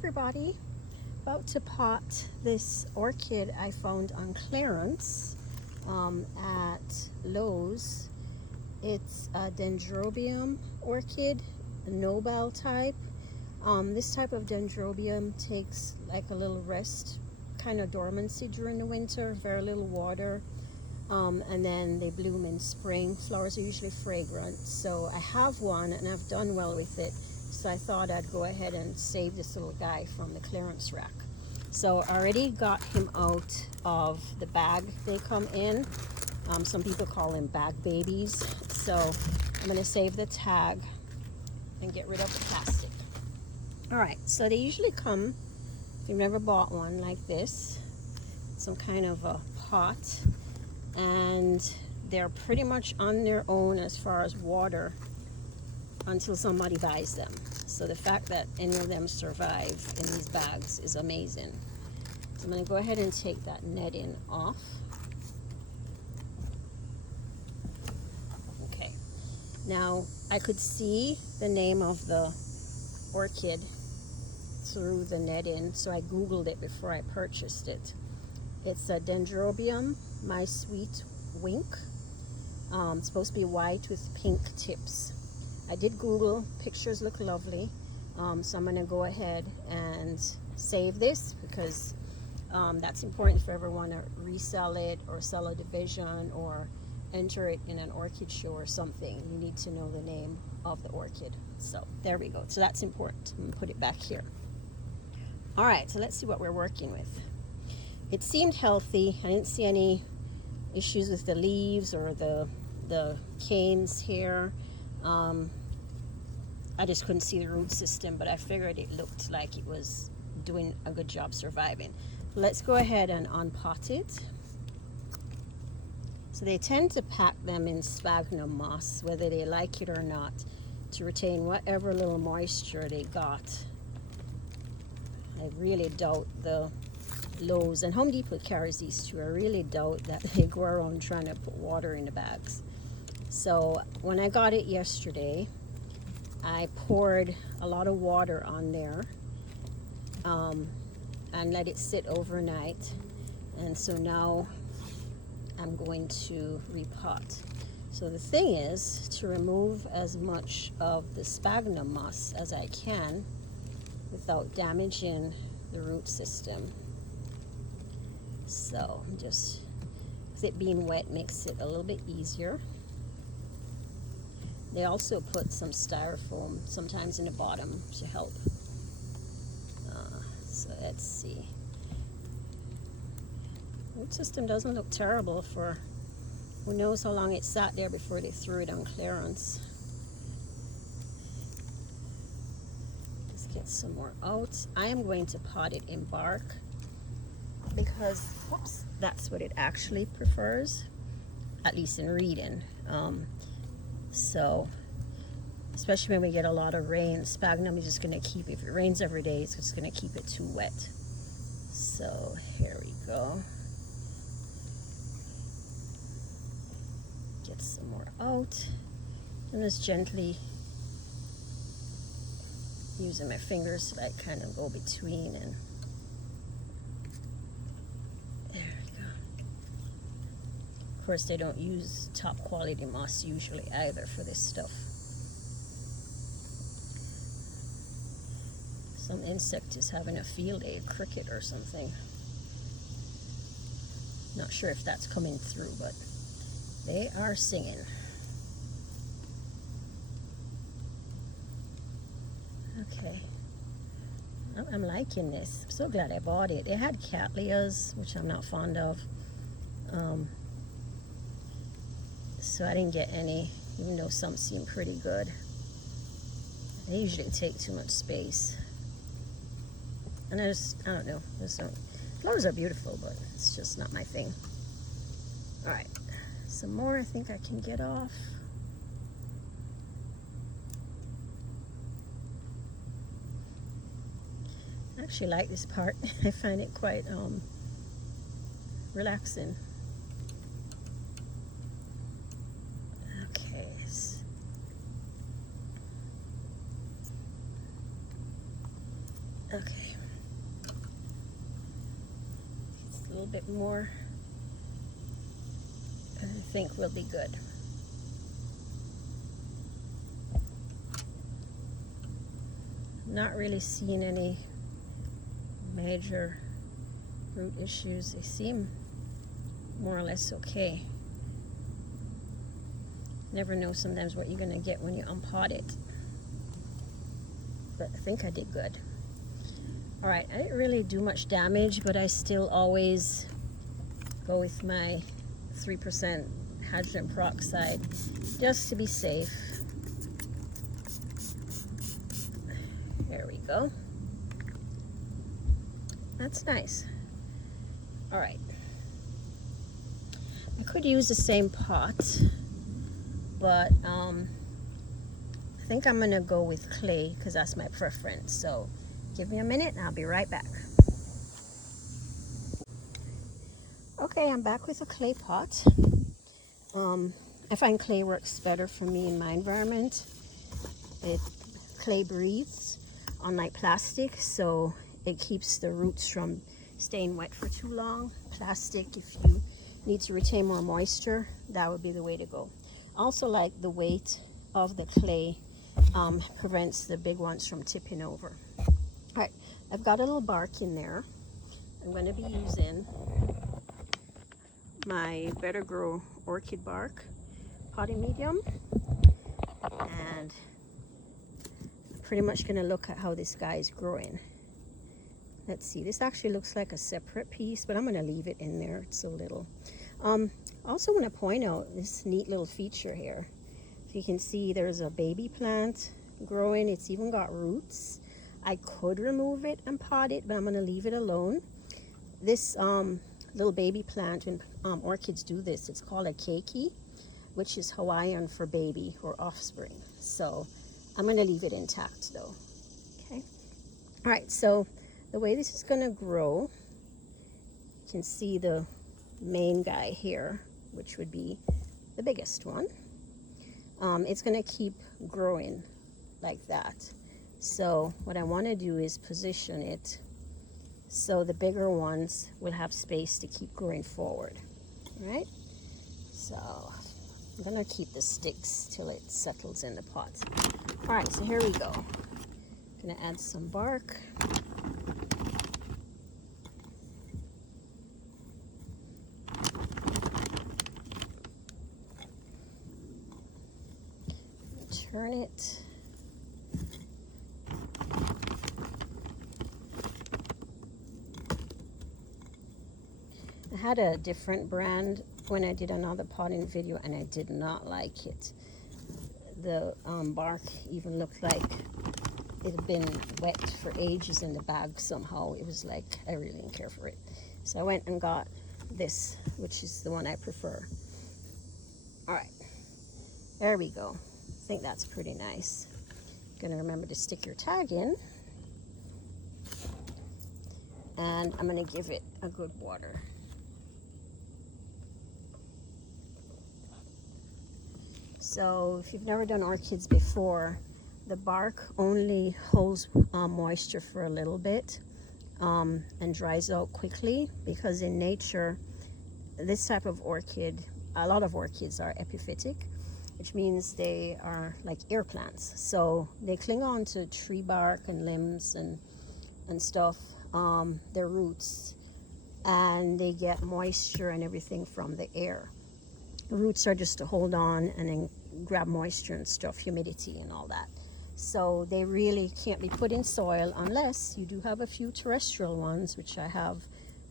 everybody, about to pot this orchid I found on clearance at Lowe's. It's a Dendrobium orchid, a Nobile type. This type of Dendrobium takes like a little rest, kind of dormancy during the winter, very little water, and then they bloom in spring. Flowers are usually fragrant, so I have one and I've done well with it. So I thought I'd go ahead and save this little guy from the clearance rack. So I already got him out of the bag they come in. Some people call them bag babies. So I'm going to save the tag and get rid of the plastic. All right, so they usually come, if you've never bought one, like this, some kind of a pot, and they're pretty much on their own as far as water until somebody buys them. So the fact that any of them survive in these bags is amazing. So I'm going to go ahead and take that netting off. Okay. Now I could see the name of the orchid through the netting, so I googled it before I purchased it. It's a Dendrobium, my sweet wink. It's supposed to be white with pink tips. I did Google, pictures look lovely, so I'm going to go ahead and save this because that's important if you ever want to resell it or sell a division or enter it in an orchid show or something. You need to know the name of the orchid. So there we go. So that's important. I'm going to put it back here. All right, so let's see what we're working with. It seemed healthy. I didn't see any issues with the leaves or the canes here. I just couldn't see the root system, but I figured it looked like it was doing a good job surviving. Let's go ahead and unpot it. So they tend to pack them in sphagnum moss, whether they like it or not, to retain whatever little moisture they got. I really doubt the Lowe's, and Home Depot carries these too. I really doubt that they go around trying to put water in the bags. So when I got it yesterday, I poured a lot of water on there and let it sit overnight. And so now I'm going to repot. So the thing is to remove as much of the sphagnum moss as I can without damaging the root system. So just, with it being wet makes it a little bit easier. They also put some styrofoam sometimes in the bottom to help. So let's see. Root system doesn't look terrible for who knows how long it sat there before they threw it on clearance. Let's get some more out. I am going to pot it in bark because, whoops, that's what it actually prefers, at least in reading. So, especially when we get a lot of rain, sphagnum is just going to keep, if it rains every day, it's just going to keep it too wet. So, here we go. Get some more out. And just gently using my fingers to like kind of go between, and there we go. Of course, they don't use top quality moss usually either for this stuff. Some insect is having a field day, a cricket or something. Not sure if that's coming through, but they are singing. Okay. Oh, I'm liking this. I'm so glad I bought it. It had cattleyas, which I'm not fond of. So I didn't get any, even though some seem pretty good. They usually take too much space. And I don't know. Flowers are beautiful, but it's just not my thing. All right. Some more I think I can get off. I actually like this part. I find it quite relaxing. Okay. Okay. Just a little bit more. I think we'll be good. Not really seeing any major root issues. They seem more or less okay. Never know sometimes what you're going to get when you unpot it. But I think I did good. Alright, I didn't really do much damage, but I still always go with my 3% hydrogen peroxide just to be safe. There we go. That's nice. Alright. I could use the same pot, but I think I'm going to go with clay because that's my preference. So give me a minute and I'll be right back. Okay, I'm back with a clay pot. I find clay works better for me in my environment. Clay breathes, unlike plastic, so it keeps the roots from staying wet for too long. Plastic, if you need to retain more moisture, that would be the way to go. Also, like the weight of the clay prevents the big ones from tipping over. All right, I've got a little bark in there. I'm going to be using my Better Grow Orchid bark, potting medium, and I'm pretty much going to look at how this guy is growing. Let's see, this actually looks like a separate piece, but I'm going to leave it in there. It's so little. I also want to point out this neat little feature here. If you can see, there's a baby plant growing. It's even got roots. I could remove it and pot it, but I'm going to leave it alone. This little baby plant, when orchids do this, it's called a keiki, which is Hawaiian for baby or offspring. So I'm going to leave it intact though. Okay. All right, so the way this is going to grow, you can see the main guy here, which would be the biggest one. It's going to keep growing like that. So what I want to do is position it so the bigger ones will have space to keep growing forward. All right? So I'm going to keep the sticks till it settles in the pot. All right, so here we go. I'm going to add some bark. Turn it. I had a different brand when I did another potting video and I did not like it. The bark even looked like it had been wet for ages in the bag somehow. It was like, I really didn't care for it. So I went and got this, which is the one I prefer. All right, there we go. I think that's pretty nice. Gonna remember to stick your tag in. And I'm gonna give it a good water. So if you've never done orchids before, the bark only holds moisture for a little bit and dries out quickly, because in nature, this type of orchid, a lot of orchids are epiphytic, which means they are like air plants. So they cling on to tree bark and limbs and stuff, their roots, and they get moisture and everything from the air. Roots are just to hold on and then grab moisture and stuff, humidity and all that. So they really can't be put in soil unless you do have a few terrestrial ones, which I have,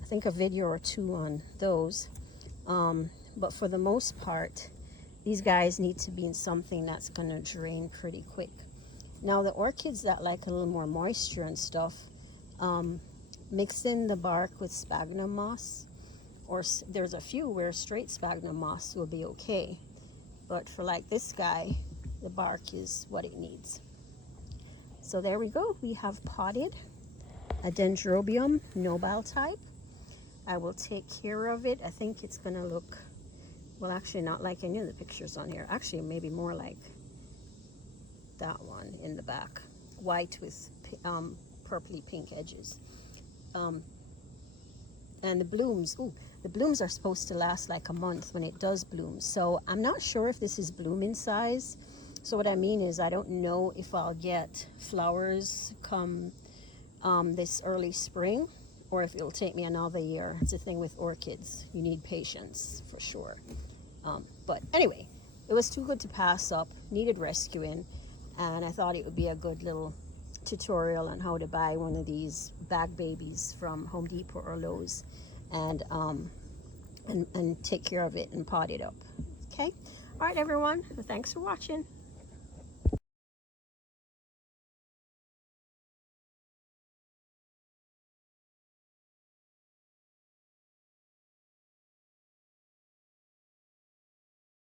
I think, a video or two on those. But for the most part, these guys need to be in something that's going to drain pretty quick. Now the orchids that like a little more moisture and stuff, mix in the bark with sphagnum moss, or there's a few where straight sphagnum moss will be okay. But for like this guy, the bark is what it needs. So there we go. We have potted a Dendrobium Nobile type. I will take care of it. I think it's going to look, well, actually not like any of the pictures on here. Actually, maybe more like that one in the back. White with purpley pink edges. And the blooms, ooh, the blooms are supposed to last like a month when it does bloom. So I'm not sure if this is blooming size. So what I mean is I don't know if I'll get flowers come this early spring, or if it'll take me another year. It's a thing with orchids. You need patience for sure. But anyway, it was too good to pass up, needed rescuing, and I thought it would be a good little tutorial on how to buy one of these bag babies from Home Depot or Lowe's, and take care of it and pot it up. Okay, all right everyone, thanks for watching.